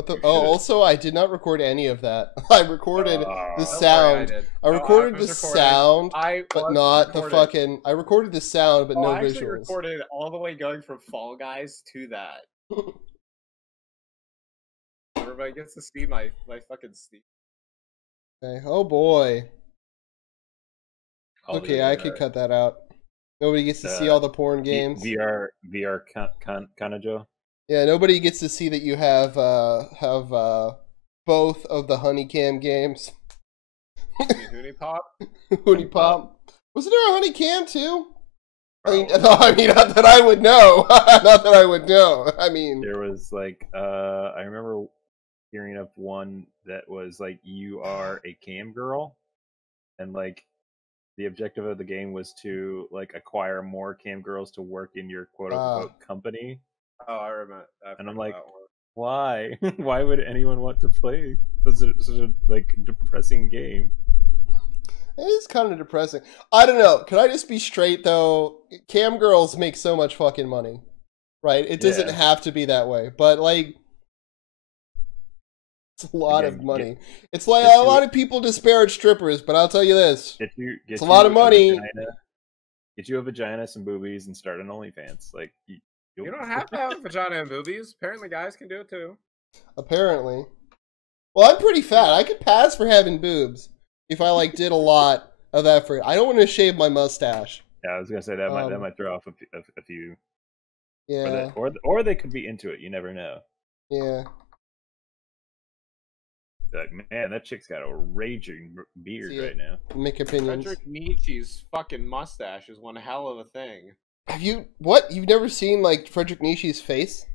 What the? You Oh, should. also, I did not record any of that. I recorded the Uh, Don't worry, I sound. did. I No, I recorded the was recording. sound, I but was not the recording. fucking. I recorded the sound, but Oh, no I actually visuals. recorded all the way going from Fall Guys to that. Everybody gets to see my fucking Steve. Okay. Oh boy. all Okay, I could cut that out. Nobody gets to see all the porn games. VR Kanajo. Yeah, nobody gets to see that you have both of the Honeycam games. Hoonie Pop. Hoonie Pop. Wasn't there a Honeycam too? I mean, no, I mean, not that I would know. Not that I would know. I mean, There was like I remember hearing of one that was like you are a cam girl, and like the objective of the game was to like acquire more cam girls to work in your quote unquote company. Oh, I remember. And I'm like, why? Why would anyone want to play such a like depressing game? it is kind of depressing. I don't know. Can I just be straight though? Cam girls make so much fucking money, right? It doesn't Yeah. have to be that way, but like, it's a lot Again, of money. It's like a lot of people disparage strippers, but I'll tell you this: it's a lot of money. Get you a vagina, some boobies, and start an OnlyFans. Like You don't have to have a vagina and boobies. Apparently, guys can do it too. Apparently. Well, I'm pretty fat. I could pass for having boobs if I like did a lot of effort. I don't want to shave my mustache. Yeah, I was gonna say that might throw off a few. Yeah. Or they could be into it. You never know. Yeah. Like, man, that chick's got a raging beard right now. Make opinions. Frederick Nietzsche's fucking mustache is one hell of a thing. Have you what? You've never seen like Frederick Nietzsche's face?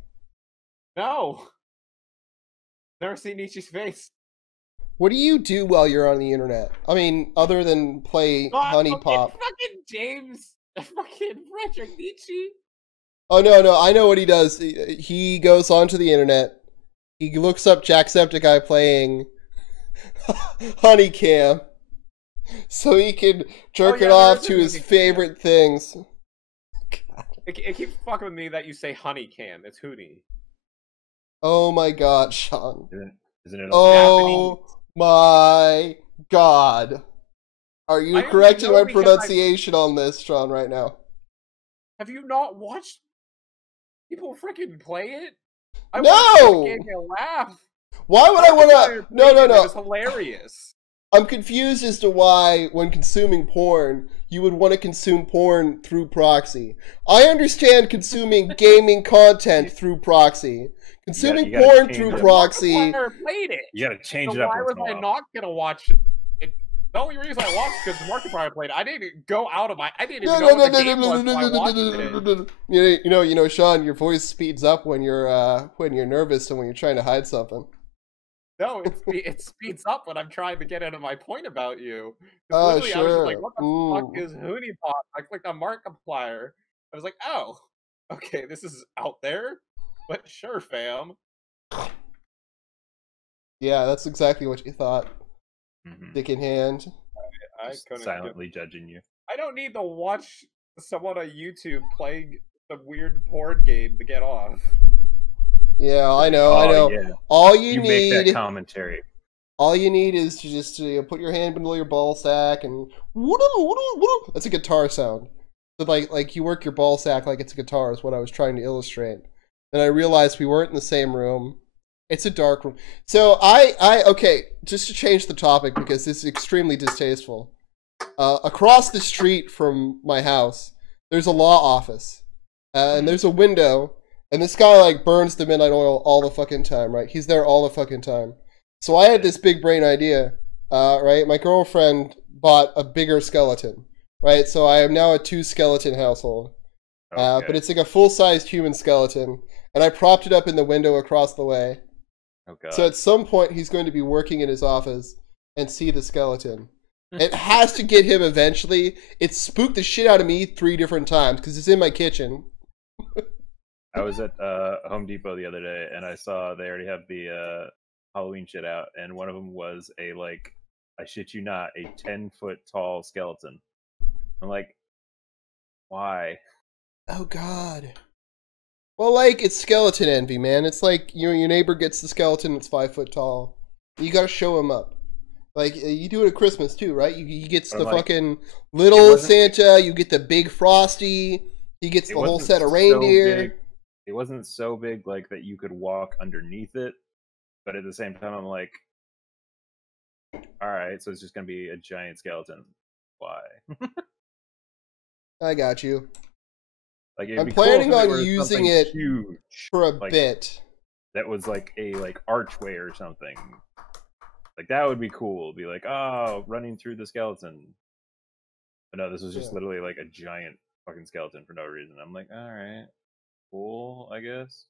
No. Never seen Nietzsche's face. What do you do while you're on the internet? I mean, other than play Honey Pop. Fucking James. Fucking Frederick Nietzsche. Oh no, I know what he does. He goes onto the internet. He looks up Jacksepticeye playing Honeycam, so he can jerk it off to his favorite things. It keeps fucking with me that you say Honeycam. It's Hootie. Oh my god, Sean. Isn't it? Oh my god. Are you correcting my pronunciation on this, Sean, right now? Have you not watched people freaking play it? No! It gave me a laugh. Why would I want to? No. It was hilarious. I'm confused as to why, when consuming porn, you would want to consume porn through proxy. I understand consuming gaming content through proxy. Consuming porn through proxy. Played it. You gotta change it up. Why was I not gonna watch it? The only reason I watched because Markiplier played it. I didn't go out of my. I didn't even know what the game was. You know, Sean, your voice speeds up when you're nervous and when you're trying to hide something. No, it speeds up when I'm trying to get into my point about you. Oh, sure. I was just like, what the fuck is Hoonie Pop? I clicked on Markiplier. I was like, oh, okay, this is out there, but sure, fam. Yeah, that's exactly what you thought. Dick in hand. I silently judging you. I don't need to watch someone on YouTube playing some weird porn game to get off. Yeah, I know. Yeah. All you need make that commentary. All you need is to just put your hand below your ball sack and that's a guitar sound. So like you work your ball sack like it's a guitar is what I was trying to illustrate. Then I realized we weren't in the same room. It's a dark room. So okay, just to change the topic because this is extremely distasteful. Across the street from my house, there's a law office. And there's a window, and this guy like burns the midnight oil all the fucking time, right? He's there all the fucking time. So I had this big brain idea, right? My girlfriend bought a bigger skeleton, right? So I am now a 2-skeleton household. But it's like a full-sized human skeleton, and I propped it up in the window across the way. Oh, God. So at some point, he's going to be working in his office and see the skeleton. It has to get him eventually. It spooked the shit out of me 3 different times because it's in my kitchen. I was at Home Depot the other day, and I saw they already have the Halloween shit out, and one of them was a, like, I shit you not, a 10-foot tall skeleton. I'm like, why? Oh, God. Well, like, it's skeleton envy, man. It's like your neighbor gets the skeleton that's 5 foot tall. You gotta show him up. Like, you do it at Christmas too, right? He gets Or the like, fucking it little wasn't Santa. You get the big Frosty. He gets it the whole wasn't set of so reindeer. big. It wasn't so big like that you could walk underneath it, but at the same time, I'm like, all right, so it's just gonna be a giant skeleton. Why? I got you. Like, it'd I'm be cool planning if it on was using something it huge, for a like bit. that was like a archway or something. Like that would be cool. Be like, oh, running through the skeleton. But no, this was just Yeah. literally like a giant fucking skeleton for no reason. I'm like, all right, cool, I guess.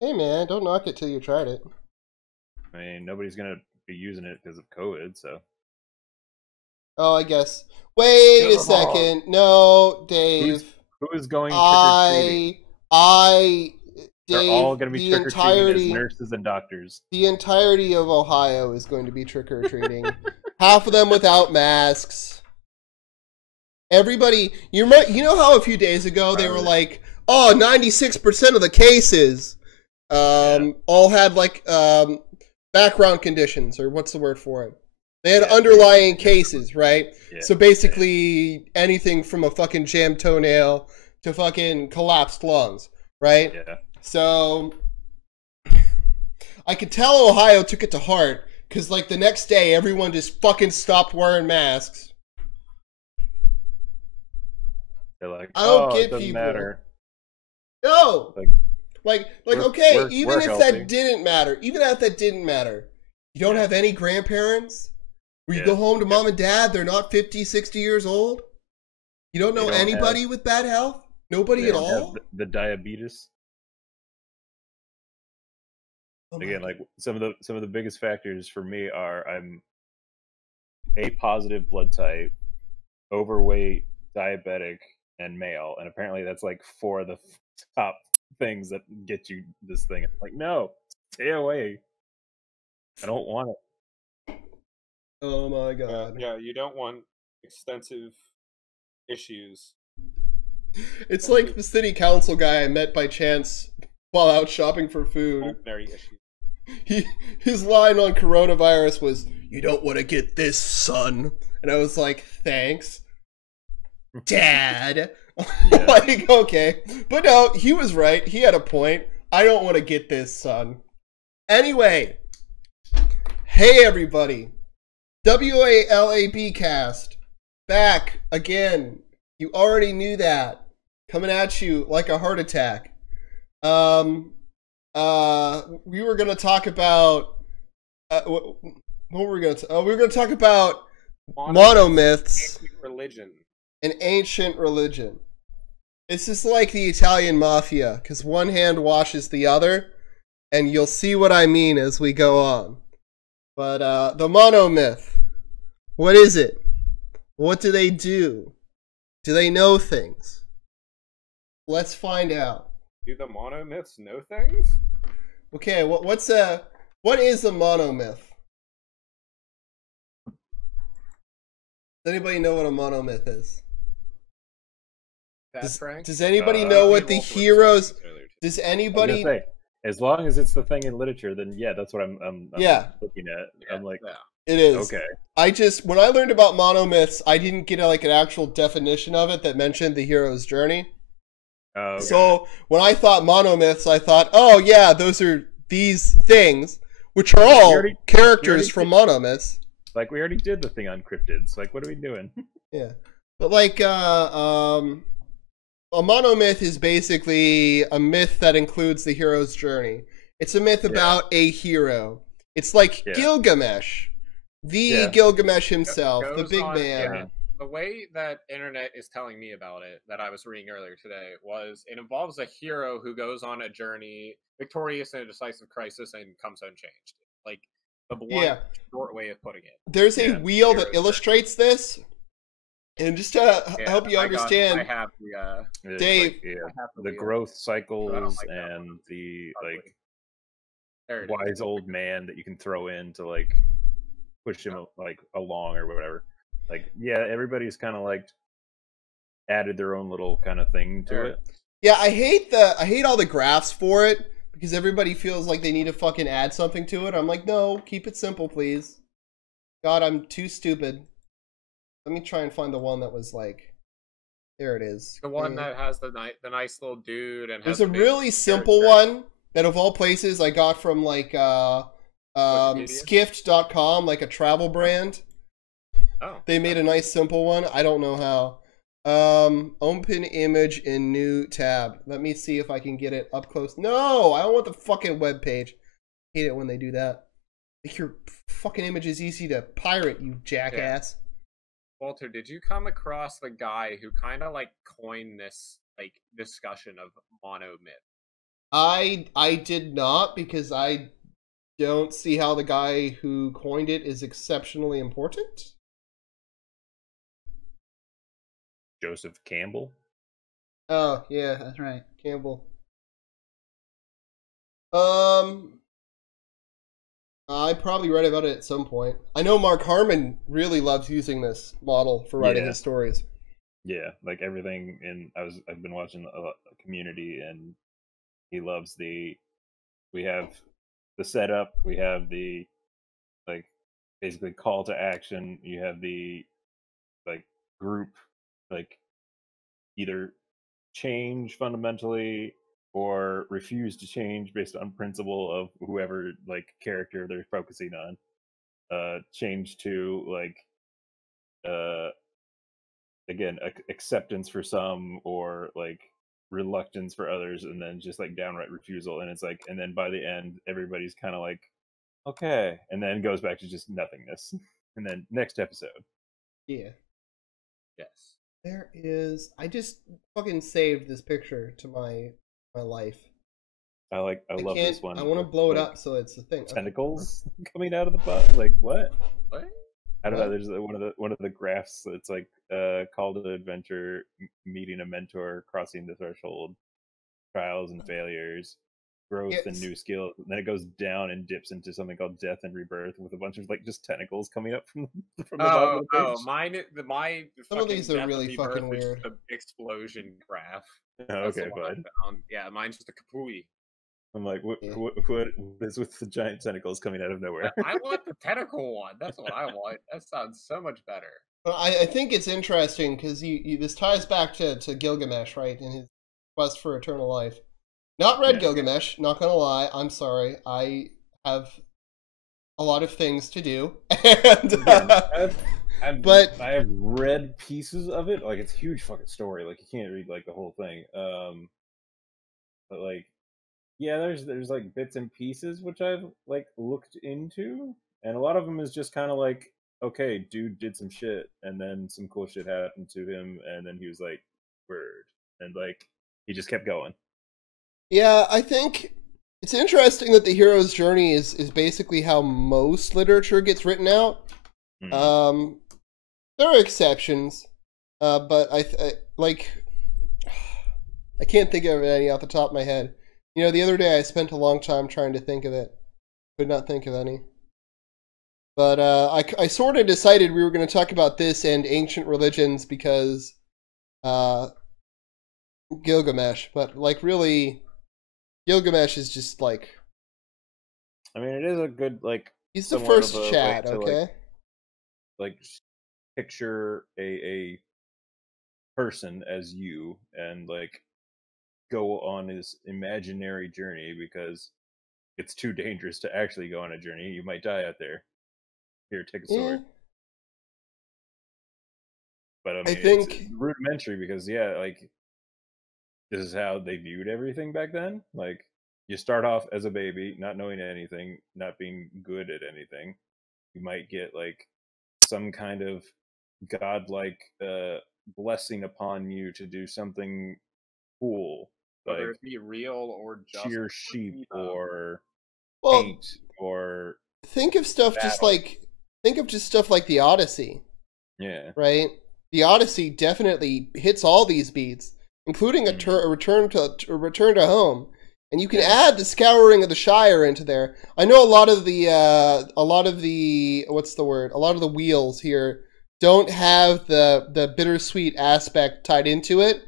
Hey, man, don't knock it till you tried it. I mean, nobody's gonna be using it because of COVID, so Oh, I guess. Wait a Ugh. second. No, Dave. who's going trick or treating? They're all Dave, gonna be the trick or treating as entirety, nurses and doctors. the entirety of Ohio is going to be trick or treating. Half of them without masks. Everybody, you know how a few days ago they were like, oh, 96% of the cases all had like background conditions, or what's the word for it? They had underlying cases, right? Yeah. So basically anything from a fucking jammed toenail to fucking collapsed lungs, right? Yeah. So I could tell Ohio took it to heart, because like the next day everyone just fucking stopped wearing masks. They're like, I don't oh, get it doesn't people. matter. No! Like okay, even if healthy. that didn't matter, you don't have any grandparents? Where you go home to mom and dad, they're not 50, 60 years old? You don't know anybody with bad health? Nobody at all? The diabetes. Oh Again, like some of the biggest factors for me are I'm A positive blood type, overweight, diabetic, and male, and apparently that's like 4 of the top things that get you this thing. I'm like, no, stay away. I don't want it. Oh my god. Yeah, you don't want extensive issues. It's like the city council guy I met by chance while out shopping for food. Pulmonary issues. His line on coronavirus was, "You don't want to get this, son." And I was like, "Thanks, Dad." Like, okay. But no, he was right. He had a point. I don't want to get this, son. Anyway, hey everybody. WALABcast. Back again. You already knew that. Coming at you like a heart attack. We were gonna talk about what were we gonna? We were gonna talk about monomyths, religion, an ancient religion. It's just like the Italian mafia, because one hand washes the other, and you'll see what I mean as we go on. But the monomyth, what is it? What do they do? Do they know things? Let's find out. Do the monomyths know things? Okay, what is a monomyth? Does anybody know what a monomyth is? Does anybody know what the heroes? Does anybody? Say, as long as it's the thing in literature, then yeah, that's what I'm looking at. Yeah, I'm like, it is. Okay. When I learned about monomyths, I didn't get like an actual definition of it that mentioned the hero's journey. Okay. So when I thought monomyths, I thought, oh yeah, those are these things, which are all characters from monomyths. Like, we already did the thing on cryptids. Like, what are we doing? Yeah, but like a monomyth is basically a myth that includes the hero's journey. It's a myth about a hero. It's like Gilgamesh, Gilgamesh himself, the big man. Yeah. The way that internet is telling me about it, that I was reading earlier today, was it involves a hero who goes on a journey, victorious in a decisive crisis, and comes unchanged. Like the blunt, short way of putting it. There's a wheel that illustrates this. And just to help you understand, I have the Dave, the growth cycles and the wise old man that you can throw in to like push him like along or whatever. Like, yeah, everybody's kind of like added their own little kind of thing to it. Yeah, I hate all the graphs for it because everybody feels like they need to fucking add something to it. I'm like, no, keep it simple, please. God, I'm too stupid. Let me try and find the one that was like, there it is. The one that has the nice little dude and There's has a really simple one that of all places I got from like skift.com, like a travel brand. Oh. They made a nice simple one. I don't know how. Open image in new tab. Let me see if I can get it up close. No, I don't want the fucking web page. Hate it when they do that. Make your fucking image is easy to pirate, you jackass. Yeah. Walter, did you come across the guy who kind of like coined this like discussion of monomyth? I did not, because I don't see how the guy who coined it is exceptionally important. Joseph Campbell. Oh, yeah, that's right. Campbell. I probably read about it at some point. I know Mark Harmon really loves using this model for writing his stories. Yeah, like everything I've been watching a Community, and he loves we have the setup, we have the like basically call to action, you have the like group like either change fundamentally or refuse to change based on principle of whoever like character they're focusing on. Change to like again acceptance for some, or like reluctance for others, and then just like downright refusal. And it's like, and then by the end everybody's kind of like, okay, and then goes back to just nothingness. And then next episode. Yeah. Yes. There is. I just fucking saved this picture to my life. I love this one. I want to blow it up so it's a thing. Tentacles coming out of the butt. Like what? What? I don't know. There's one of the graphs that's like call to adventure, meeting a mentor, crossing the threshold, trials and failures, growth and new skills. And then it goes down and dips into something called death and rebirth, with a bunch of like just tentacles coming up from the bottom of the page. My some of these are really fucking weird. The explosion graph. Okay, fine. Yeah, mine's just a kapooey. I'm like, what is with the giant tentacles coming out of nowhere? I want the tentacle one. That's what I want. That sounds so much better. Well, I think it's interesting because this ties back to Gilgamesh, right, in his quest for eternal life. Not read Gilgamesh, not gonna lie. I'm sorry. I have a lot of things to do, and but I have read pieces of it. Like, it's a huge fucking story. Like, you can't read like the whole thing. But like, yeah, there's like bits and pieces which I've like looked into, and a lot of them is just kind of like, okay, dude did some shit, and then some cool shit happened to him, and then he was like, word, and like he just kept going. Yeah, I think it's interesting that the hero's journey is basically how most literature gets written out. Mm. There are exceptions, but I can't think of any off the top of my head. You know, the other day I spent a long time trying to think of it. Could not think of any. But I sort of decided we were going to talk about this and ancient religions because Gilgamesh. But, like, really, Gilgamesh is just, like... I mean, it is a good, like... He's the first Chad, okay? Like, picture a person as you and, like, go on this imaginary journey, because it's too dangerous to actually go on a journey. You might die out there. Here, take a sword. But I mean, I think it's rudimentary, because like, this is how they viewed everything back then. Like, you start off as a baby, not knowing anything, not being good at anything. You might get like some kind of godlike blessing upon you to do something cool. Whether it be real or just shear sheep or paint or think of stuff battle. Think of just stuff like the Odyssey. Yeah. Right? The Odyssey definitely hits all these beats, including a return to home. And you can add the Scouring of the Shire into there. I know a lot of the what's the word? A lot of the wheels here don't have the bittersweet aspect tied into it.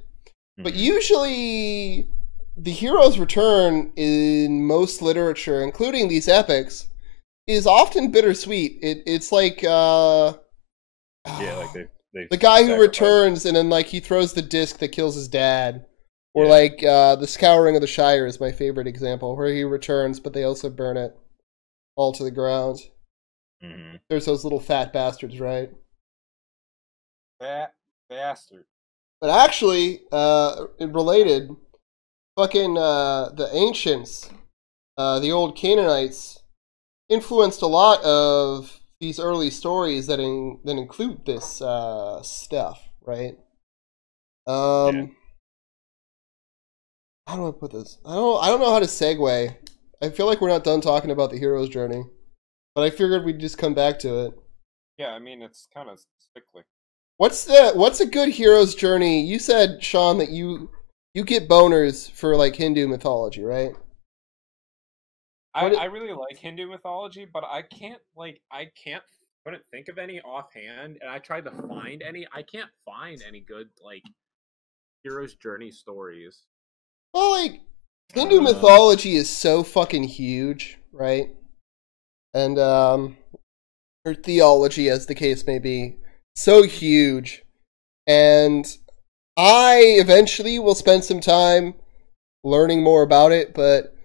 But usually, the hero's return in most literature, including these epics, is often bittersweet. It's like yeah, like they the guy who sacrifice. returns and then like he throws the disc that kills his dad, or Yeah. like the Scouring of the Shire is my favorite example, where he returns but they also burn it all to the ground. Mm-hmm. There's those little fat bastards, right? That bastard. But actually, related, fucking the ancients, the old Canaanites, influenced a lot of these early stories that include this stuff, right? Yeah. How do I put this? I don't know how to segue. I feel like we're not done talking about the hero's journey, but I figured we'd just come back to it. Yeah, I mean it's kind of cyclic. What's a good hero's journey? You said, Sean, that you get boners for like Hindu mythology, right? I really like Hindu mythology, but I couldn't think of any offhand, and I tried to find any. I can't find any good like hero's journey stories. Well, like Hindu mythology is so fucking huge, right? And or theology, as the case may be, so huge. And I eventually will spend some time learning more about it, but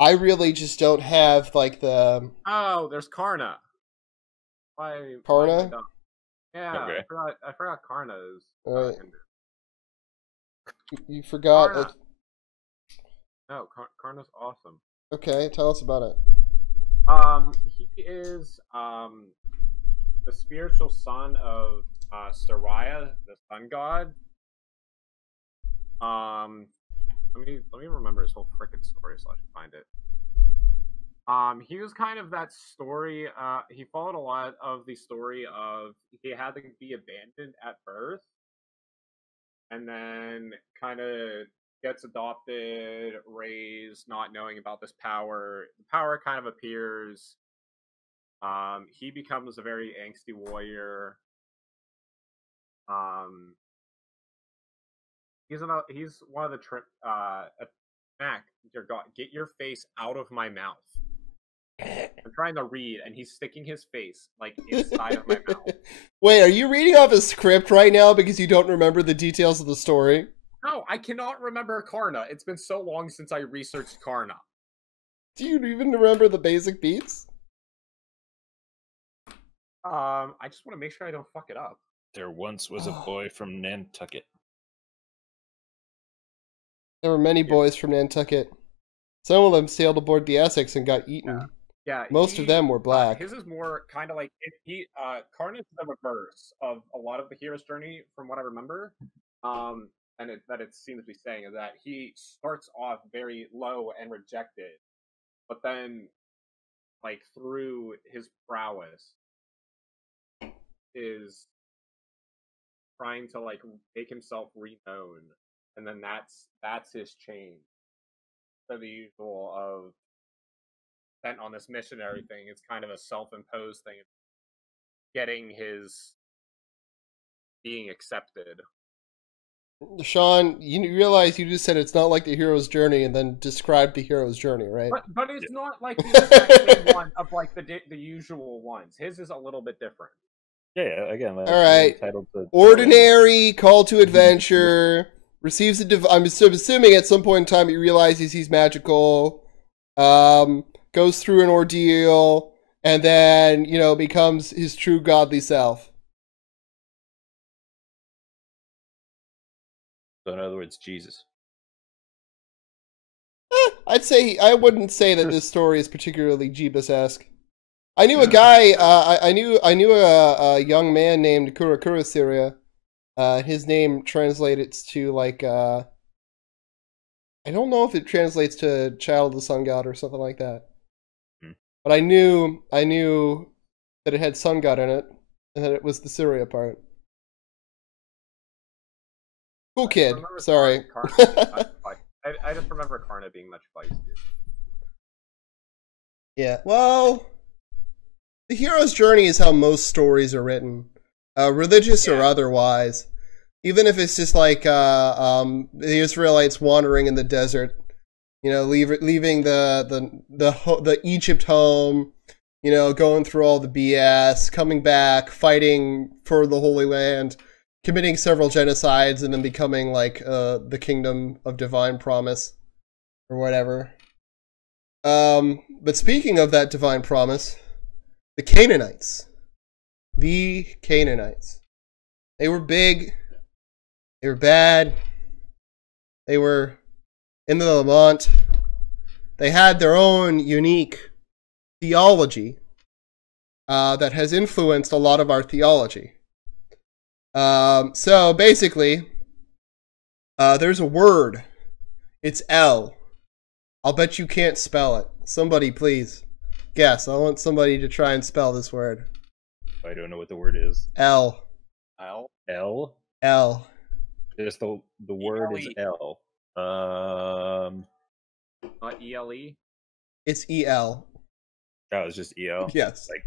I really just don't have like the Oh, there's Karna. Why Karna? am I dumb? Yeah, Okay. I forgot Karna is Right. Hindu. You forgot. Karna. No, Karna's awesome. Okay, tell us about it. He is the spiritual son of Saraya, the sun god. Let me remember his whole frickin' story so I can find it. He was kind of that story. He followed a lot of the story of he had to be abandoned at birth, and then kind of gets adopted, raised, not knowing about this power. The power kind of appears. He becomes a very angsty warrior. He's one of the Mac, dear God, get your face out of my mouth. I'm trying to read, and he's sticking his face like inside of my mouth. Wait, are you reading off a script right now because you don't remember the details of the story? No, I cannot remember Karna. It's been so long since I researched Karna. Do you even remember the basic beats? I just want to make sure I don't fuck it up. There once was a boy from Nantucket. There were many boys from Nantucket. Some of them sailed aboard the Essex and got eaten. Yeah, Most of them were black. His is more kind of like Karna is the reverse of a lot of the hero's journey, from what I remember. And it seems to be saying is that he starts off very low and rejected, but then, like through his prowess, is trying to like make himself renown, and then that's his change. So the usual of sent on this missionary thing, it's kind of a self-imposed thing, getting his being accepted. Sean, you realize you just said it's not like the hero's journey and then described the hero's journey, right? But it's not like the one of like the usual ones. His is a little bit different. Yeah, again. All right. Ordinary, call to adventure, receives I'm assuming at some point in time he realizes he's magical, goes through an ordeal, and then, becomes his true godly self. So in other words, Jesus. I wouldn't say that this story is particularly Jeebus-esque. I knew a guy. I knew a young man named Kurakura Syria. His name translates to like I don't know if it translates to Child of the Sun God or something like that. But I knew that it had Sun God in it, and that it was the Syria part. Cool kid. Sorry. I just remember Karna being much feisty. Yeah. Well, the hero's journey is how most stories are written, religious or otherwise. Even if it's just like the Israelites wandering in the desert, you know, leaving the Egypt home, you know, going through all the BS, coming back, fighting for the Holy Land, committing several genocides, and then becoming like the kingdom of divine promise or whatever. But speaking of that divine promise, the Canaanites. The Canaanites. They were big. They were bad. They were in the Levant. They had their own unique theology that has influenced a lot of our theology. So basically, there's a word. It's L. I'll bet you can't spell it. Somebody please guess. I want somebody to try and spell this word. I don't know what the word is. L. L. L? L. Just the word is L. Not ELE. It's EL. Oh, it's just EL? Yes. Like,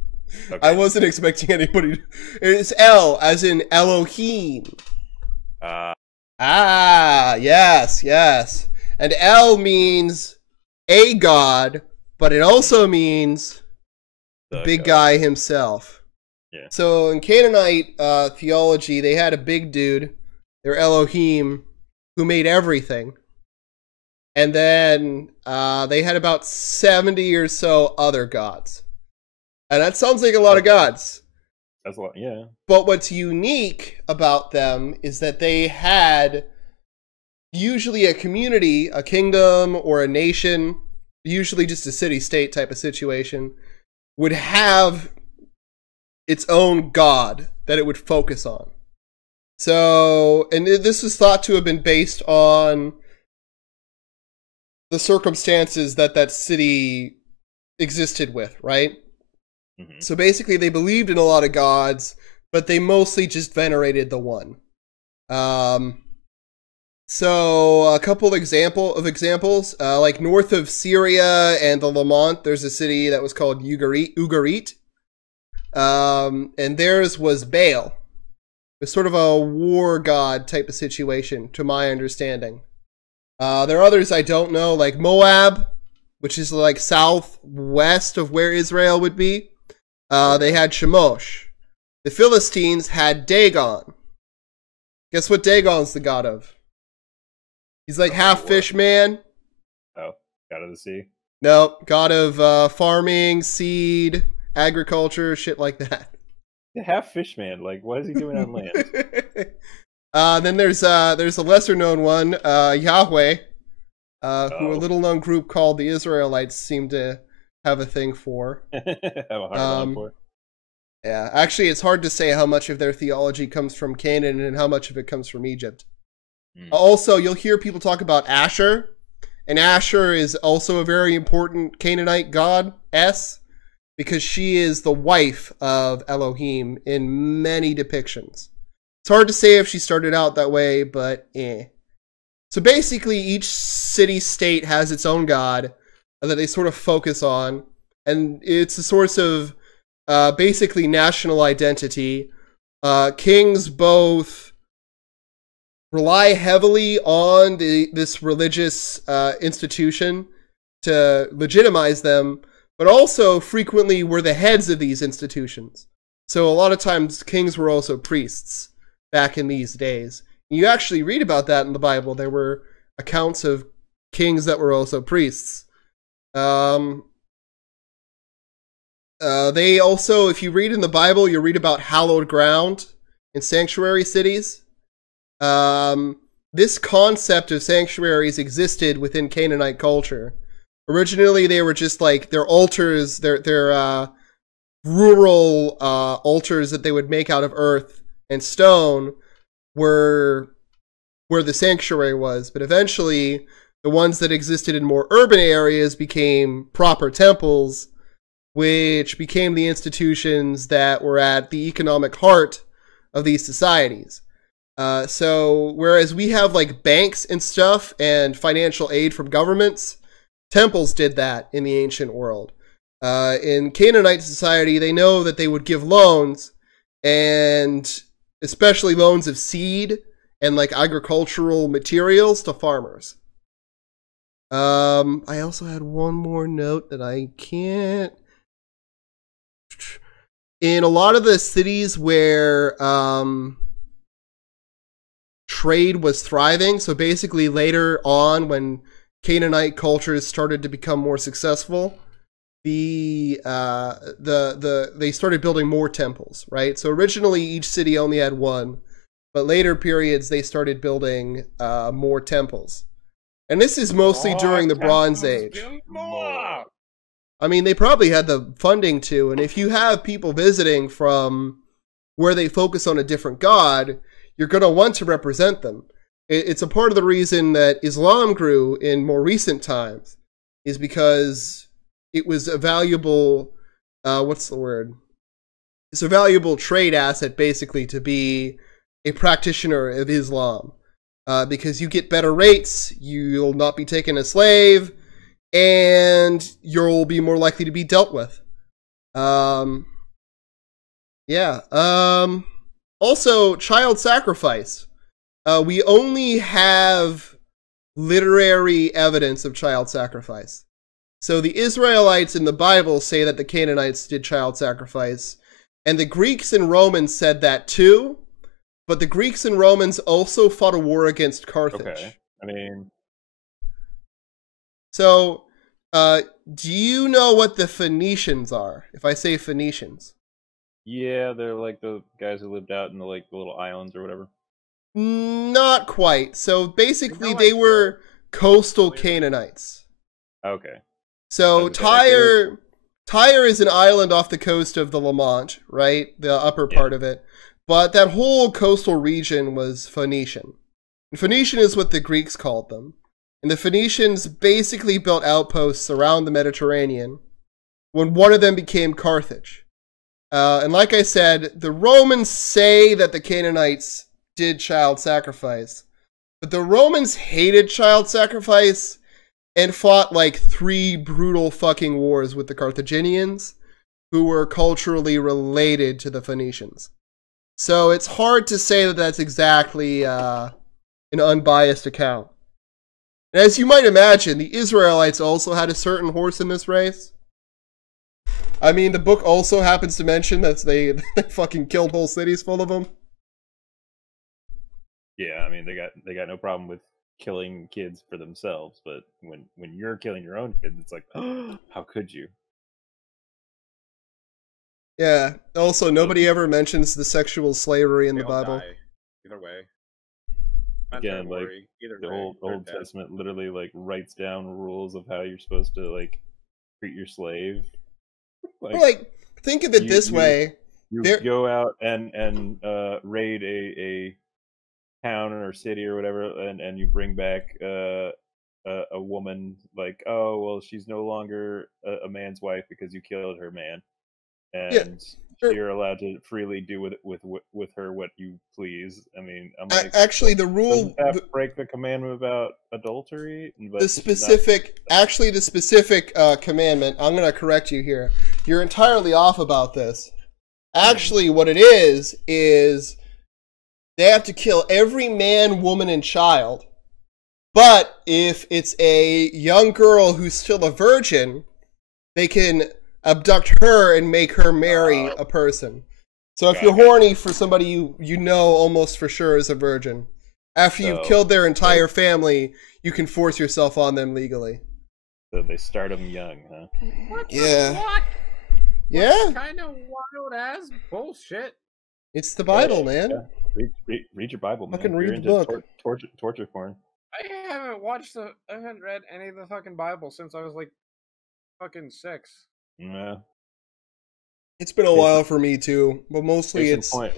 okay. I wasn't expecting anybody. It's L, as in Elohim. Yes, yes. And L means a god, but it also means the big guy himself. Yeah. So in Canaanite theology, they had a big dude, their Elohim, who made everything. And then they had about 70 or so other gods. And that sounds like a lot of gods. That's a lot, yeah. But what's unique about them is that they had usually a community, a kingdom, or a nation, usually just a city-state type of situation, would have its own god that it would focus on. So, and this is thought to have been based on the circumstances that that city existed with, right? Mm-hmm. So basically they believed in a lot of gods, but they mostly just venerated the one. So a couple of examples, like north of Syria and the Levant, there's a city that was called Ugarit. And theirs was Baal. It was sort of a war god type of situation, to my understanding. There are others I don't know, like Moab, which is like southwest of where Israel would be. They had Chemosh. The Philistines had Dagon. Guess what Dagon's the god of? He's like half fish man. Oh, god of the sea? No, god of farming, seed, agriculture, shit like that. Yeah, half fish man. Like, what is he doing on land? Then there's a lesser known one, Yahweh, who a little known group called the Israelites seem to have a thing for. Have a hard on for. Yeah, actually, it's hard to say how much of their theology comes from Canaan and how much of it comes from Egypt. Also, you'll hear people talk about Asher, and Asher is also a very important Canaanite goddess because she is the wife of Elohim in many depictions. It's hard to say if she started out that way, but eh. So basically, each city-state has its own god that they sort of focus on, and it's a source of basically national identity. Kings both rely heavily on this religious institution to legitimize them, but also frequently were the heads of these institutions. So a lot of times kings were also priests back in these days. You actually read about that in the Bible. There were accounts of kings that were also priests. They also, if you read in the Bible, you read about hallowed ground in sanctuary cities. This concept of sanctuaries existed within Canaanite culture. Originally, they were just like their altars, their rural altars that they would make out of earth and stone were where the sanctuary was. But eventually, the ones that existed in more urban areas became proper temples, which became the institutions that were at the economic heart of these societies. So whereas we have like banks and stuff and financial aid from governments, temples did that in the ancient world. In Canaanite society, they know that they would give loans, and especially loans of seed and like agricultural materials to farmers. I also had one more note that I can't. In a lot of the cities where trade was thriving, so basically later on when Canaanite cultures started to become more successful, they started building more temples, right? So originally each city only had one, but later periods they started building more temples. And this is mostly during the Bronze Age. I mean, they probably had the funding to, and if you have people visiting from where they focus on a different god, you're going to want to represent them. It's a part of the reason that Islam grew in more recent times, is because it was a valuable, It's a valuable trade asset, basically, to be a practitioner of Islam. Because you get better rates, you'll not be taken as slave, and you'll be more likely to be dealt with. Also, child sacrifice. We only have literary evidence of child sacrifice. So the Israelites in the Bible say that the Canaanites did child sacrifice, and the Greeks and Romans said that too. But the Greeks and Romans also fought a war against Carthage. Okay. I mean... So, do you know what the Phoenicians are? If I say Phoenicians. Yeah, they're like the guys who lived out in the little islands or whatever. Not quite. So basically they were coastal Canaanites. Okay. So Tyre is an island off the coast of the Lamont, right? The upper part of it. But that whole coastal region was Phoenician. And Phoenician is what the Greeks called them. And the Phoenicians basically built outposts around the Mediterranean when one of them became Carthage. And like I said, the Romans say that the Canaanites did child sacrifice. But the Romans hated child sacrifice and fought like 3 brutal fucking wars with the Carthaginians, who were culturally related to the Phoenicians. So it's hard to say that that's exactly an unbiased account. And as you might imagine, the Israelites also had a certain horse in this race. I mean, the book also happens to mention that they fucking killed whole cities full of them. Yeah, I mean, they got no problem with killing kids for themselves, but when you're killing your own kids, it's like, oh, how could you? Yeah. Also, nobody ever mentions the sexual slavery in the Bible. Die. Either way. Again, like the Old Testament literally like writes down rules of how you're supposed to like treat your slave. Like think of it this way: you go out and raid a town or city or whatever, and you bring back a woman. Like, oh well, she's no longer a man's wife because you killed her man, and you're allowed to freely do with her what you please. I mean, I'm like, actually, the rule doesn't that break the commandment about adultery. But the specific commandment. I'm going to correct you here. You're entirely off about this. Actually, what it is they have to kill every man, woman, and child. But if it's a young girl who's still a virgin, they can abduct her and make her marry a person. So if you're horny for somebody you know almost for sure is a virgin, after you've killed their entire family, you can force yourself on them legally. So they start them young, huh? What yeah. the fuck? Yeah. What kind of wild ass bullshit? It's the Bible, man. Yeah. Read your Bible, man. Fucking read the book. Torture porn. I haven't read any of the fucking Bible since I was like fucking 6. Yeah. It's been a while for me too, but mostly it's point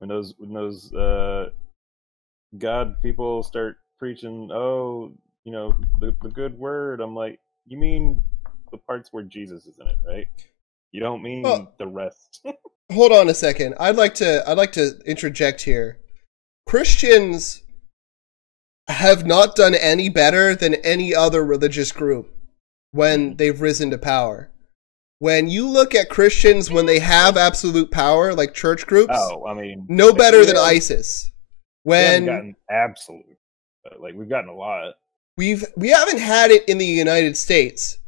when those God people start preaching, oh, you know, the good word. I'm like, you mean the parts where Jesus is in it, right? You don't mean the rest. Hold on a second. I'd like to interject here. Christians have not done any better than any other religious group when they've risen to power. When you look at Christians when they have absolute power, like church groups, I mean, no better than ISIS. When gotten absolute, but like we've gotten a lot. we haven't had it in the United States.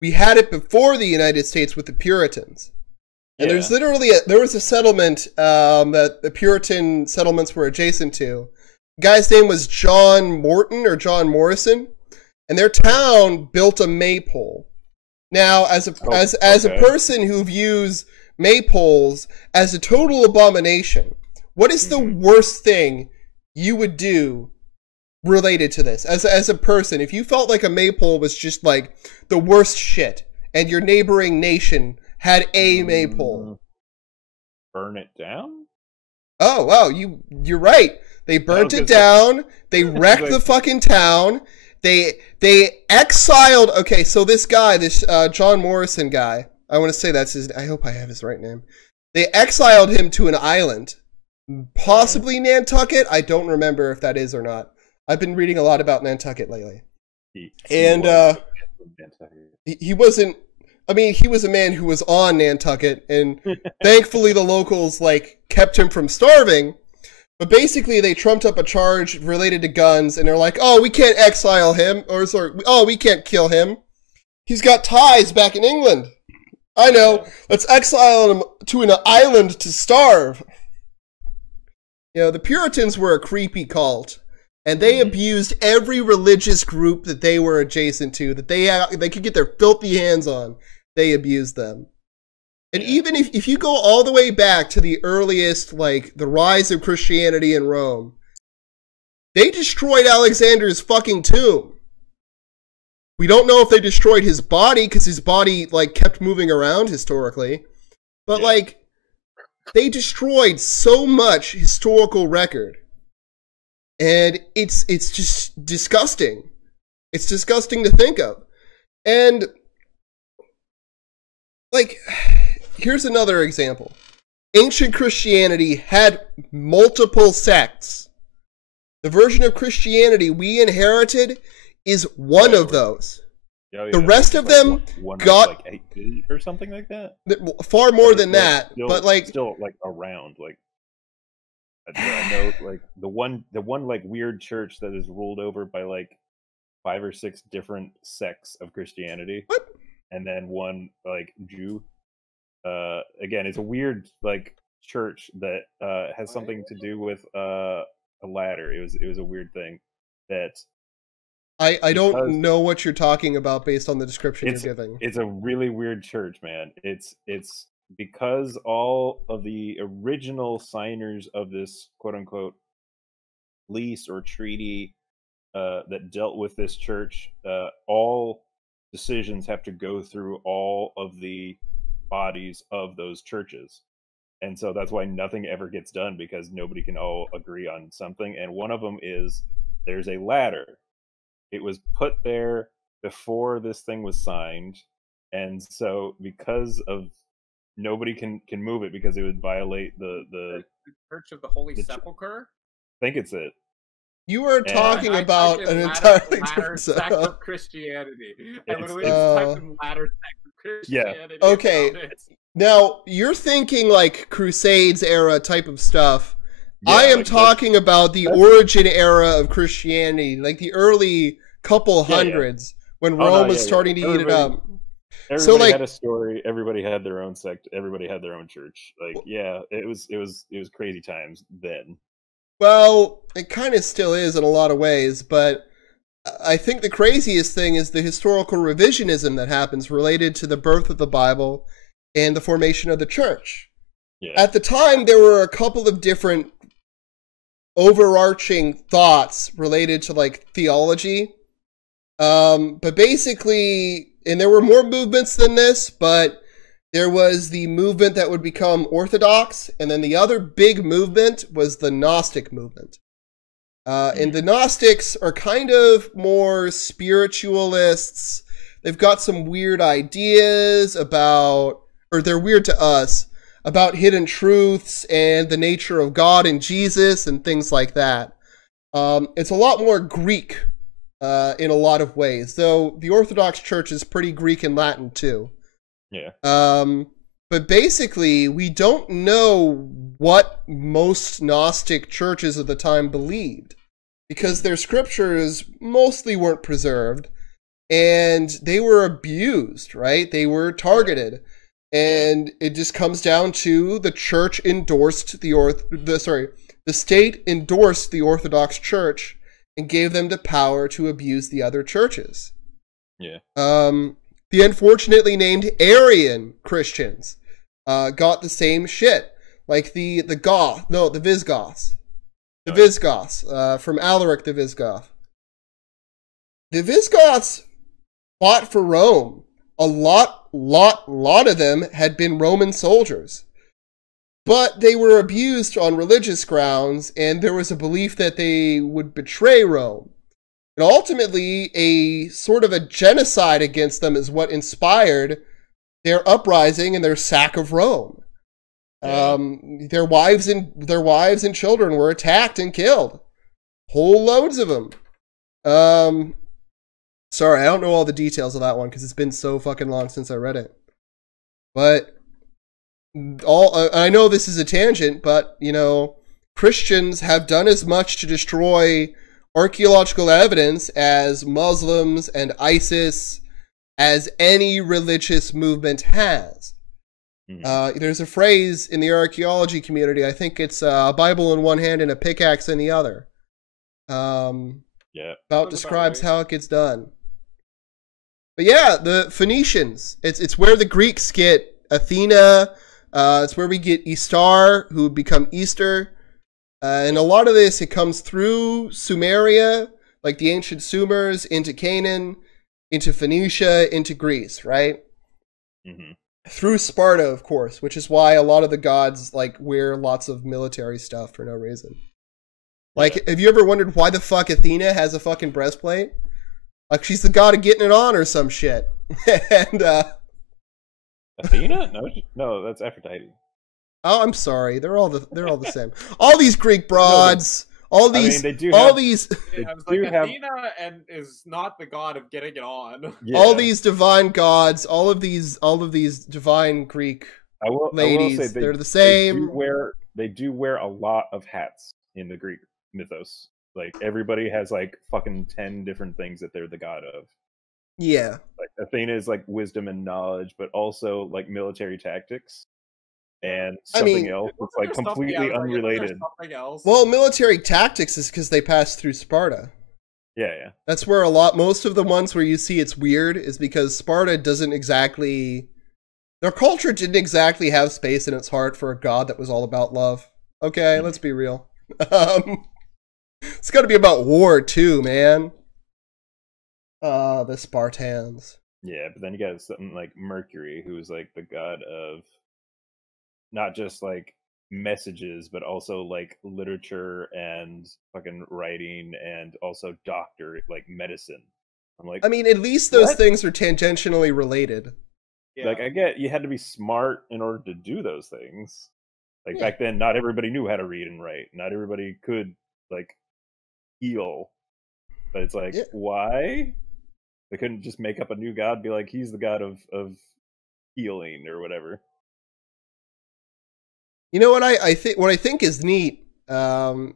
We had it before the United States with the Puritans. And there's literally there was a settlement that the Puritan settlements were adjacent to. The guy's name was John Morton or John Morrison, and their town built a maypole. Now, as a person who views maypoles as a total abomination, what is the worst thing you would do related to this? As a person, if you felt like a maypole was just like the worst shit, and your neighboring nation had a maypole, burn it down? Oh, wow, you're right. They burnt it down. They wrecked the fucking town. They exiled. Okay, so this guy, this John Morrison guy, I want to say that's his. I hope I have his right name. They exiled him to an island, possibly Nantucket. I don't remember if that is or not. I've been reading a lot about Nantucket lately, he wasn't. I mean, he was a man who was on Nantucket, and thankfully the locals kept him from starving. But basically, they trumped up a charge related to guns, and they're like, "Oh, we can't exile him," or sorry, "Oh, we can't kill him. He's got ties back in England. I know. Let's exile him to an island to starve." You know, the Puritans were a creepy cult, and they abused every religious group that they were adjacent to, that they could get their filthy hands on. They abused them. And even if you go all the way back to the earliest, the rise of Christianity in Rome, they destroyed Alexander's fucking tomb. We don't know if they destroyed his body, because his body, kept moving around historically. But, they destroyed so much historical record. And it's just disgusting. It's disgusting to think of. And, here's another example. Ancient Christianity had multiple sects. The version of Christianity we inherited is one of those. The rest of them got 8 or something like that. Far more than that, still, but still around. I know the one weird church that is ruled over by 5 or 6 different sects of Christianity. What? And then one Jew. Again, it's a weird church that has something to do with a ladder. It was a weird thing that I don't know what you're talking about based on the description you're giving. It's a really weird church, man. It's because all of the original signers of this quote unquote lease or treaty that dealt with this church, all decisions have to go through all of the bodies of those churches. And so that's why nothing ever gets done, because nobody can all agree on something. And one of them is there's a ladder. It was put there before this thing was signed. And so because of nobody can move it because it would violate the Church of the Holy Sepulchre? I think it's it. You were talking about an entirely different sect of Christianity. I literally typed in ladder sect of Christianity. Yeah. Okay. Now, you're thinking Crusades era type of stuff. Yeah, I am talking about the origin era of Christianity, the early couple hundreds when Rome was starting to eat it up. Everybody had a story. Everybody had their own sect. Everybody had their own church. It was crazy times then. Well, it kind of still is in a lot of ways, but I think the craziest thing is the historical revisionism that happens related to the birth of the Bible and the formation of the church. Yeah. At the time, there were a couple of different overarching thoughts related to theology. But basically, and there were more movements than this, but there was the movement that would become Orthodox, and then the other big movement was the Gnostic movement. And the Gnostics are kind of more spiritualists. They've got some weird ideas about, or they're weird to us, about hidden truths and the nature of God and Jesus and things like that. It's a lot more Greek in a lot of ways, though the Orthodox Church is pretty Greek and Latin too. Yeah. But basically, we don't know what most Gnostic churches of the time believed, because their scriptures mostly weren't preserved, and they were abused, right? They were targeted. And it just comes down to the church endorsed the state endorsed the Orthodox Church and gave them the power to abuse the other churches. Yeah. The unfortunately named Arian Christians got the same shit. Like the Visigoths. The Visigoths, from Alaric the Visigoth. The Visigoths fought for Rome. A lot of them had been Roman soldiers. But they were abused on religious grounds, and there was a belief that they would betray Rome. And ultimately, a sort of a genocide against them is what inspired their uprising and their sack of Rome. Yeah. Their wives and children were attacked and killed. Whole loads of them. Sorry, I don't know all the details of that one because it's been so fucking long since I read it. But I know this is a tangent, but you know, Christians have done as much to destroy archaeological evidence as Muslims and ISIS as any religious movement has. There's a phrase in the archaeology community, I think it's a Bible in one hand and a pickaxe in the other. About describes how it gets done. But yeah, the Phoenicians, it's where the Greeks get Athena, it's where we get Istar, who would become Easter. And a lot of this, it comes through Sumeria, like the ancient Sumers, into Canaan, into Phoenicia, into Greece, right? Mm-hmm. Through Sparta, of course, which is why a lot of the gods like wear lots of military stuff for no reason. Like, have you ever wondered why the fuck Athena has a fucking breastplate? Like, she's the god of getting it on or some shit. And Athena? No, that's Aphrodite. Oh, I'm sorry. They're all the same. All these Greek broads. All these. I mean, Athena and is not the god of getting it on. Yeah. All these divine gods. All of these divine Greek ladies. I will say they're the same. They do wear a lot of hats in the Greek mythos. Like, everybody has like fucking 10 different things that they're the god of. Yeah. Like, Athena is like wisdom and knowledge, but also like military tactics. And something else that's like completely unrelated. Well, military tactics is because they pass through Sparta. Yeah. That's where most of the ones where you see it's weird is because Sparta doesn't exactly, their culture didn't exactly have space in its heart for a god that was all about love. Okay, let's be real. It's got to be about war too, man. The Spartans. Yeah, but then you got something like Mercury, who is like the god of not just like messages, but also like literature and fucking writing, and also like medicine. I'm like, I mean, at least those things are tangentially related. Yeah. Like, I get you had to be smart in order to do those things. Like, back then, not everybody knew how to read and write. Not everybody could like heal. But it's like, why? They couldn't just make up a new god, be like, he's the god of healing or whatever. You know what I think is neat, and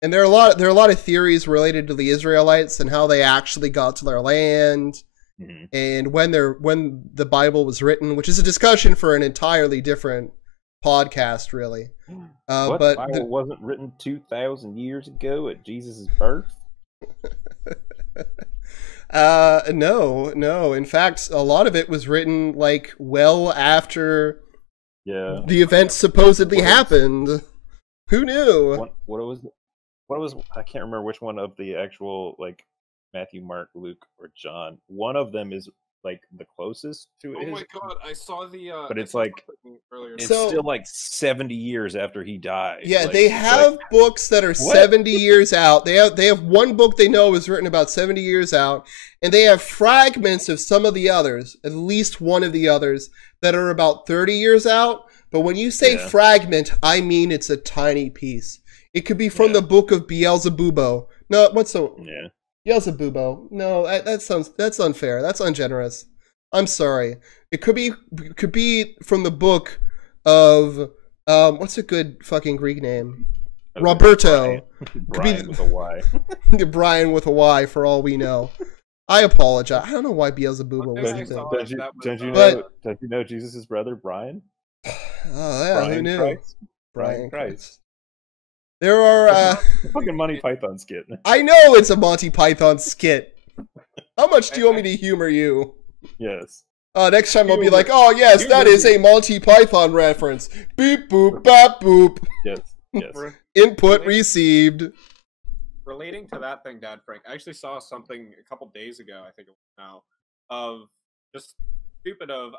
there are a lot of theories related to the Israelites and how they actually got to their land, and when the Bible was written, which is a discussion for an entirely different podcast, really. But the Bible wasn't written 2,000 years ago at Jesus' birth. No. In fact, a lot of it was written like well after. Yeah. The event supposedly happened. Who knew? What was I can't remember which one of the actual like Matthew, Mark, Luke, or John. One of them is like the closest to it. Oh my god, I saw the but it's like earlier. It's still like 70 years after he died. Yeah, like, they have books that are 70 years out. They have one book they know is written about 70 years out, and they have fragments of some of the others, at least one of the others, that are about 30 years out. But when you say fragment, I mean it's a tiny piece. It could be from the book of Beelzebubo. No, Beelzebubo. No, that's unfair. That's ungenerous. I'm sorry. It could be from the book of What's a good fucking Greek name? I was gonna say Roberto. Brian with a Y. Brian with a Y for all we know. I apologize. I don't know why Beelzebub One was thing a I thing. saw Don't you that was, don't you But- know don't you know Jesus' brother Brian? Oh yeah, who Brian knew? Christ. Brian Christ. Christ. There are. The fucking Monty Python skit. I know it's a Monty Python skit. How much do you want me to humor you? Yes. Next time I'll be Humor- like, oh yes, humor that is me. a Monty Python reference. Beep boop bop boop. Yes. Yes. Input received. Relating to that thing, Dad Frank, I actually saw something a couple days ago, I think it was now, of just stupid of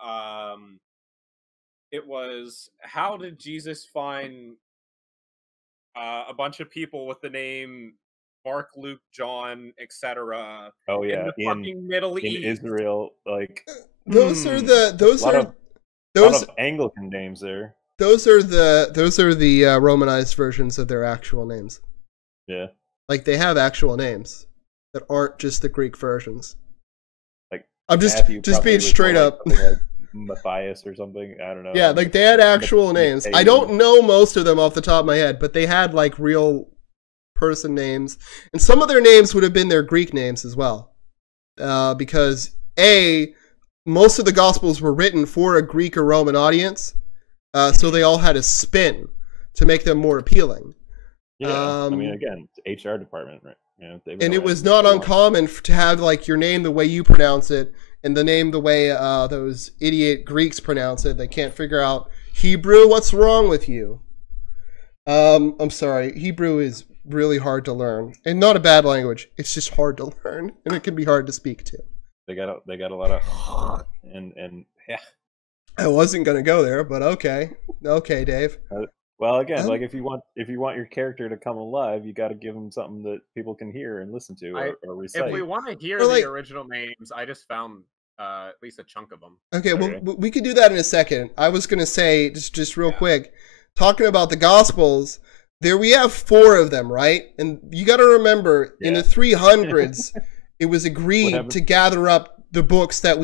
it was how did Jesus find a bunch of people with the name Mark, Luke, John, etc. Oh yeah. in the fucking Middle In East? Israel, like Those are the those lot are of- those lot of Anglican names there. those are the Romanized versions of their actual names. Yeah. Like they have actual names that aren't just the Greek versions. Like I'm just Matthew just probably being was straight more up. like something like Matthias or something. I don't know. Yeah, like they had actual names. I don't know most of them off the top of my head, but they had like real person names, and some of their names would have been their Greek names as well, because most of the Gospels were written for a Greek or Roman audience, so they all had a spin to make them more appealing. Yeah. I mean, again, it's HR department, right? You know, And it was not uncommon to have like your name the way you pronounce it and the name the way those idiot Greeks pronounce it. They can't figure out Hebrew. What's wrong with you? I'm sorry. Hebrew is really hard to learn, and not a bad language. It's just hard to learn, and it can be hard to speak to. They got a lot of and yeah. I wasn't gonna go there, but okay, Dave. Well, again, like if you want your character to come alive, you got to give them something that people can hear and listen to or recite. If we want to hear Or, like- the original names, I just found at least a chunk of them. Okay, Okay. well, we could do that in a second. I was gonna say just real quick, talking about the Gospels. There we have 4 of them, right? And you got to remember, in the 300s, it was agreed to gather up the books that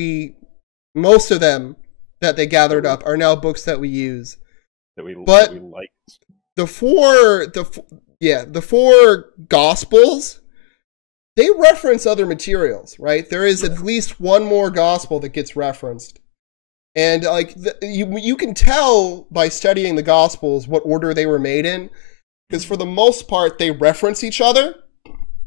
most of them that they gathered up are now books that we use. that we But- like. The 4 Gospels, they reference other materials, right? There is at least one more Gospel that gets referenced. And like you can tell by studying the Gospels what order they were made in, because for the most part they reference each other.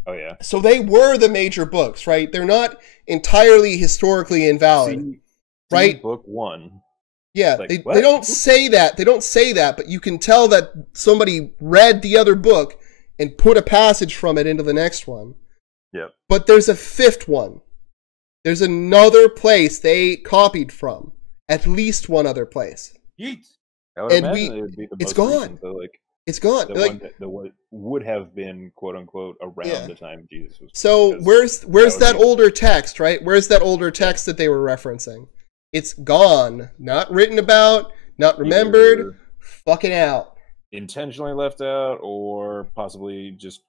Oh yeah. So they were the major books, right? They're not entirely historically invalid, See right? book 1. Yeah, Like, they what? don't say that. They don't say that, but you can tell that somebody read the other book and put a passage from it into the next one. Yep. But there's a 5th one. There's another place they copied from. At least one other place. Yeet. I would And imagine it would be the it's most gone. recent, though, like It's gone. the Like, one that what would have been quote unquote around Yeah. the time Jesus was. so because where's that that would be- older text, right? Where's that older text that they were referencing? It's gone. Not written about, not remembered. either Fucking out. intentionally left out, or possibly just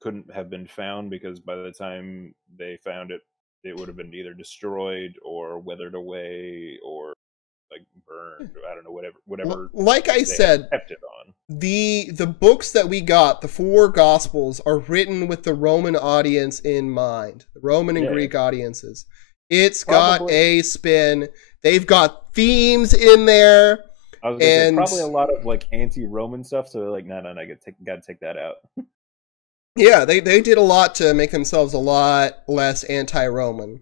couldn't have been found because by the time they found it, it would have been either destroyed or weathered away or like burned. I don't know, whatever. Like I they said, kept it on. the books that we got, the 4 Gospels, are written with the Roman audience in mind, the Roman and Yeah. Greek audiences. It's got Probably. a spin. They've got themes in there. I was gonna say and- probably a lot of like anti-Roman stuff. So they're like, no, got to take that out. Yeah, they did a lot to make themselves a lot less anti-Roman.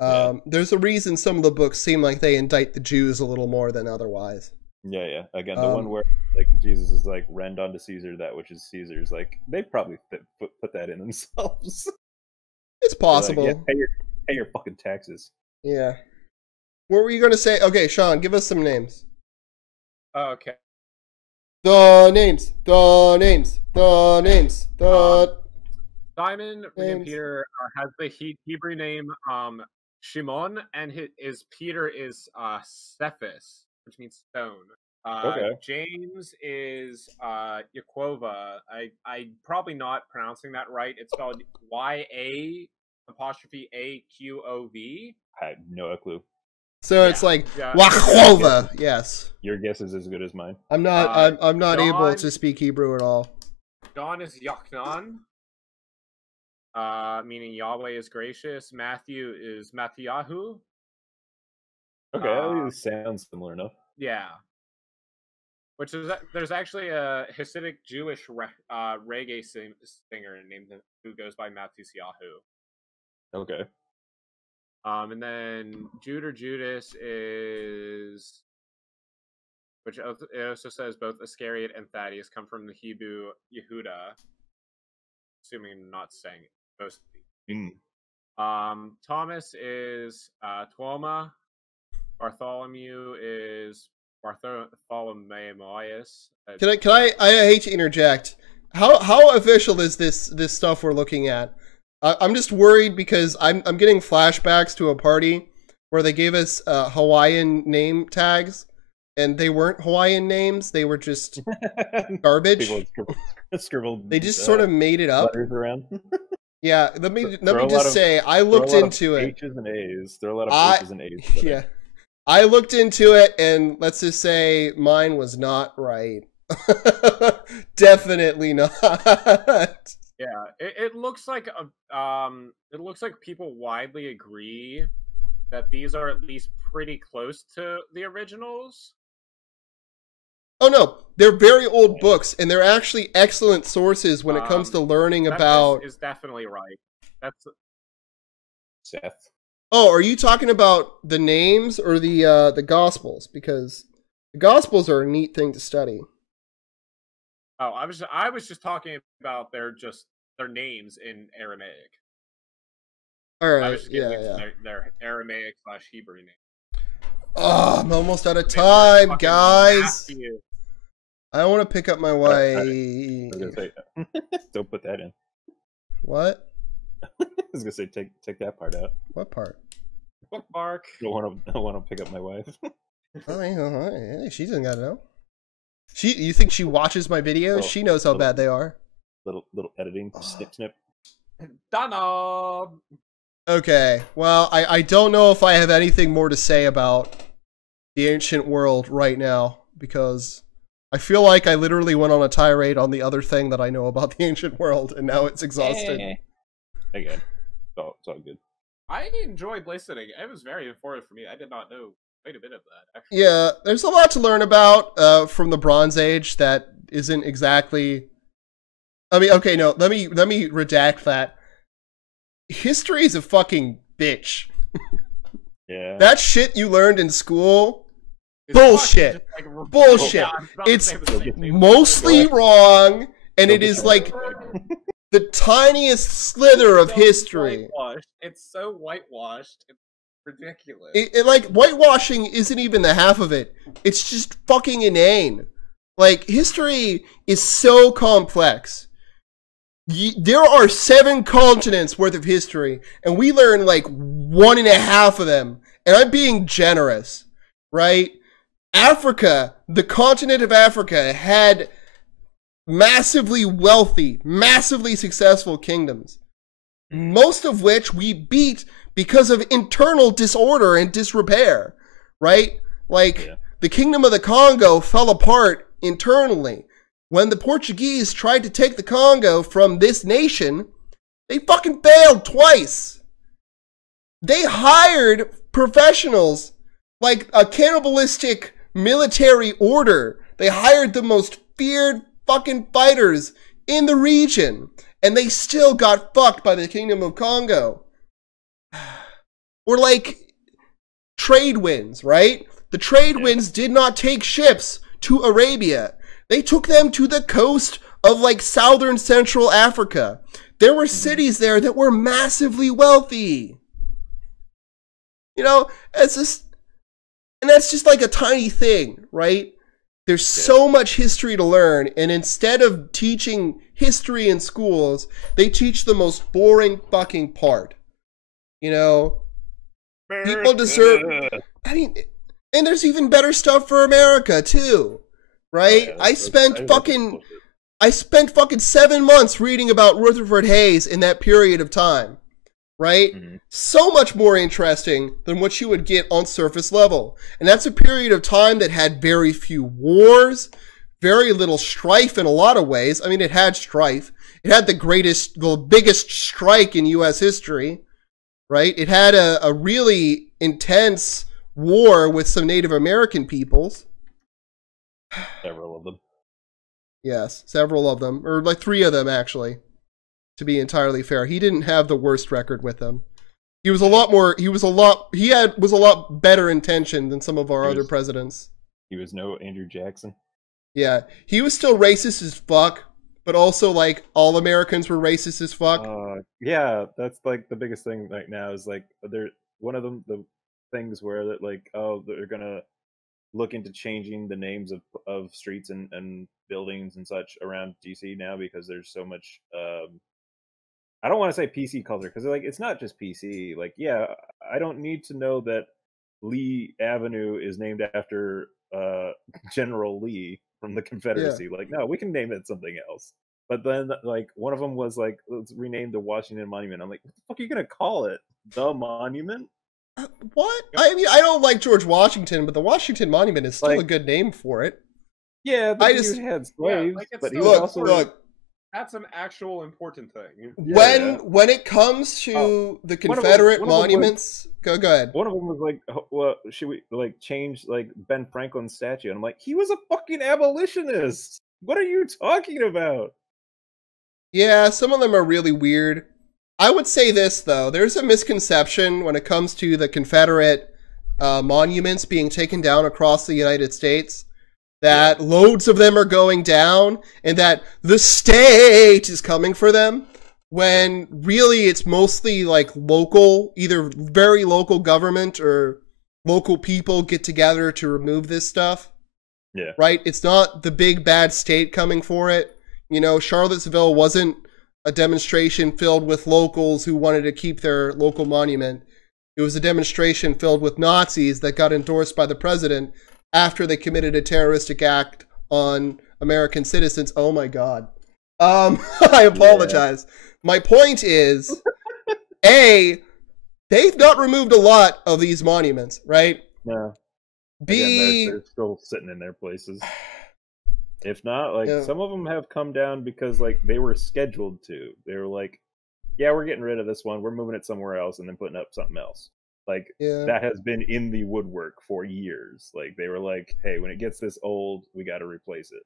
Yeah. There's a reason some of the books seem like they indict the Jews a little more than otherwise. Yeah. Again, the one Um, where like Jesus is like, rend unto Caesar that which is Caesar's. Like they probably put that in themselves. It's They're like, possible. yeah, pay your fucking taxes. Yeah. What were you going to say? Okay, Sean, give us some names. Okay. The names. Simon and Names. Peter has the Hebrew name Shimon, and his Peter is Cephas, which means stone. Okay. James is Yaquova. I'm probably not pronouncing that right. It's spelled YA apostrophe AQOV. I had no clue. So it's like yeah. Wachova. Yes. Your guess is as good as mine. I'm not. I'm not able John- to speak Hebrew at all. John is Yachnan, meaning Yahweh is gracious. Matthew is Mattiyahu. Okay, that sounds similar enough. Yeah. Which is there's actually a Hasidic Jewish reggae singer named who goes by Mattisyahu. Okay. And then Jude or Judas is, which it also says both Iscariot and Thaddeus come from the Hebrew Yehuda, assuming I'm not saying it. Both. Thomas is Tuoma. Bartholomew is Bartholomeus. Can I hate to interject. How official is this stuff we're looking at? I'm just worried because I'm getting flashbacks to a party where they gave us Hawaiian name tags, and they weren't Hawaiian names. They were just garbage. People scribbled. They just sort of made it up. Letters around. Yeah, let me just say, I looked into it. H's and A's. There are a lot of H's and A's. Yeah, I looked into it, and let's just say mine was not right. Definitely not. Yeah, it looks like people widely agree that these are at least pretty close to the originals. Oh no, they're very old books, and they're actually excellent sources when it comes to learning about. Is definitely right. That's Seth. Oh, are you talking about the names or the Gospels? Because the Gospels are a neat thing to study. Oh, I was just talking about their names in Aramaic. All I right, was just yeah. their Aramaic / Hebrew name. Oh, I'm almost out of time, guys. Matthew. I want to pick up my wife. I was gonna say, don't put that in. What? I was gonna say, take that part out. What part? Bookmark. I don't want to pick up my wife. Oh, she doesn't gotta know. You think she watches my videos? She knows how bad they are. Little editing, snip. Donald. Okay, well, I don't know if I have anything more to say about the ancient world right now, because I feel like I literally went on a tirade on the other thing that I know about the ancient world, and now it's exhausted. Again, it's all good. I enjoyed listening. It was very informative for me. I did not know quite a bit of that, actually. Yeah, there's a lot to learn about from the Bronze Age that isn't exactly... I mean, okay, no, let me redact that. History is a fucking bitch. Yeah. That shit you learned in school, bullshit. Bullshit. It's mostly wrong, and it is like the tiniest slither of history. It's so whitewashed. It's ridiculous. It like whitewashing isn't even the half of it. It's just fucking inane. Like, history is so complex. There are 7 continents worth of history, and we learn like 1.5 of them. And I'm being generous, right? Africa, the continent of Africa, had massively wealthy, massively successful kingdoms, most of which we beat because of internal disorder and disrepair, right? Like, the Kingdom of the Congo fell apart internally. When the Portuguese tried to take the Congo from this nation, they fucking failed twice. They hired professionals, like a cannibalistic military order. They hired the most feared fucking fighters in the region, and they still got fucked by the Kingdom of Congo. Or like trade winds, right? The trade winds did not take ships to Arabia. They took them to the coast of like southern Central Africa. There were cities there that were massively wealthy. You know, it's just, and that's just like a tiny thing, right? There's so much history to learn, and instead of teaching history in schools, they teach the most boring fucking part. You know, people deserve, I mean, and there's even better stuff for America too. Right? I spent fucking 7 months reading about Rutherford Hayes in that period of time. right? Mhm. So much more interesting than what you would get on surface level. And that's a period of time that had very few wars, very little strife in a lot of ways. I mean, it had strife. It had the biggest strike in U.S. history, right? It had a really intense war with some Native American peoples. Several of them. Yes, several of them, or like 3 of them actually, to be entirely fair. He didn't have the worst record with them. He was a lot better intentioned than some of our other presidents. He was no Andrew Jackson. Yeah, he was still racist as fuck, but also like all Americans were racist as fuck. Yeah, that's like the biggest thing right now is like one of them the things where that like they're gonna look into changing the names of streets and buildings and such around DC now because there's so much I don't want to say PC culture because like it's not just PC. Like, yeah, I don't need to know that Lee Avenue is named after General Lee from the Confederacy. Yeah. Like, no, we can name it something else. But then, like, one of them was like, let's rename the Washington Monument. I'm like, what the fuck are you gonna call it? The Monument? What? I mean, I don't like George Washington, but the Washington Monument is still a good name for it. Yeah, the dude had slaves, but he was also look. That's an actual important thing. When it comes to the Confederate monuments, go ahead. One of them was like, well, should we like change like Ben Franklin's statue? And I'm like, he was a fucking abolitionist. What are you talking about? Yeah, some of them are really weird. I would say this, though. There's a misconception when it comes to the Confederate monuments being taken down across the United States, that loads of them are going down and that the state is coming for them, when really it's mostly like local, either very local government or local people get together to remove this stuff. Yeah. Right? It's not the big bad state coming for it. You know, Charlottesville wasn't a demonstration filled with locals who wanted to keep their local monument. It was a demonstration filled with Nazis that got endorsed by the president after they committed a terroristic act on American citizens. Oh my God. I apologize. Yeah. My point is, A, they've not removed a lot of these monuments, right? No. B, again, they're still sitting in their places. If not, like some of them have come down because like they were scheduled to. They were like, yeah, we're getting rid of this one. We're moving it somewhere else and then putting up something else. Like that has been in the woodwork for years. Like they were like, hey, when it gets this old, we got to replace it.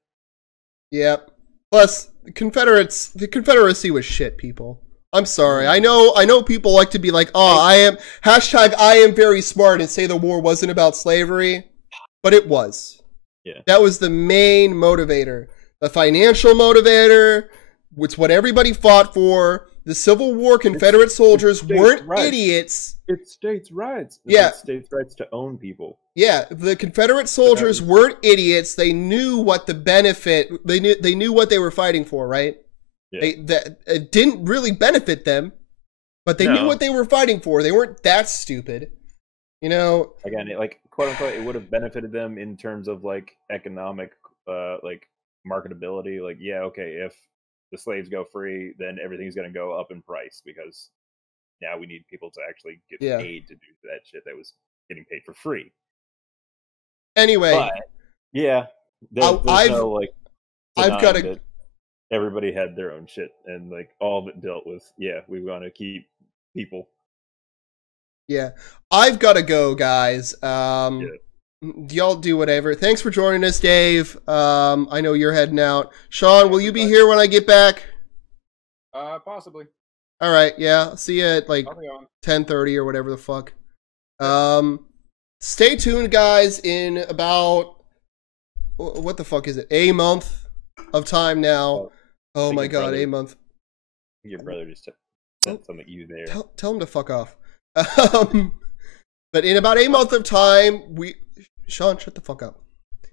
Yep. Plus, the Confederacy was shit, people. I'm sorry. I know people like to be like, oh, I am very smart and say the war wasn't about slavery, but it was. Yeah. That was the main motivator. The financial motivator, it's what everybody fought for. The Civil War Confederate soldiers weren't idiots. It's states' rights. It's states' rights to own people. Yeah, the Confederate soldiers weren't idiots. They knew what the benefit. They knew what they were fighting for, right? Yeah. It didn't really benefit them, but they knew what they were fighting for. They weren't that stupid. You know, again, like quote unquote, it would have benefited them in terms of like economic, like marketability. Like, yeah, okay, if the slaves go free, then everything's going to go up in price because now we need people to actually get paid to do that shit that was getting paid for free. Anyway, but, yeah, I've got to. Everybody had their own shit, and like all of it dealt with. Yeah, we want to keep people. Yeah, I've got to go, guys. Y'all do whatever. Thanks for joining us, Dave. I know you're heading out. Sean, will you be here when I get back? Possibly. All right. Yeah. See you at like 10:30 or whatever the fuck. Stay tuned, guys. In about what the fuck is it? A month of time now. Oh my God, a month. Your brother just said something at you there. Tell him to fuck off. But in about a month of time, Sean, shut the fuck up.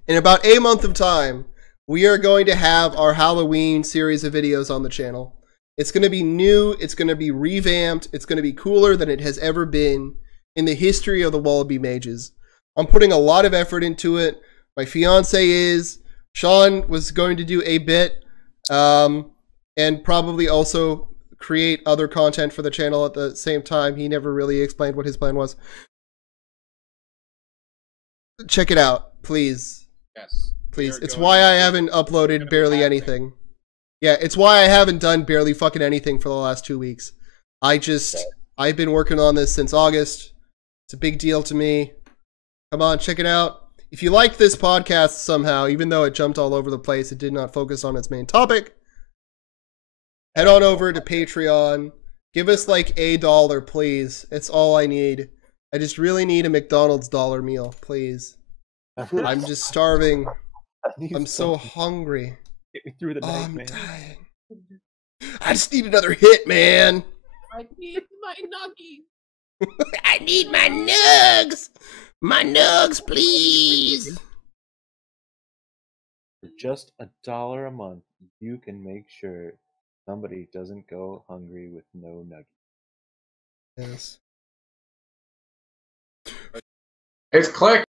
In about a month of time, we are going to have our Halloween series of videos on the channel. It's going to be new. It's going to be revamped. It's going to be cooler than it has ever been in the history of the Wallaby Mages. I'm putting a lot of effort into it. My fiance is. Sean was going to do a bit, and probably also create other content for the channel at the same time. He never really explained what his plan was. Check it out, please. Yes. Please. We're It's going why I to- haven't gonna uploaded be barely happening. anything. Yeah, it's why I haven't done barely fucking anything for the last 2 weeks. I've been working on this since August. It's a big deal to me. Come on, check it out. If you like this podcast somehow, even though it jumped all over the place, it did not focus on its main topic, head on over to Patreon. Give us like $1, please. It's all I need. I just really need a McDonald's dollar meal, please. I'm just starving. I'm so hungry. Get me through the Oh, night, I'm man. dying. I just need another hit, man. I need my nuggies. I need my nugs. My nugs, please. For just $1 a month, you can make sure somebody doesn't go hungry with no nuggets. Yes. It's click.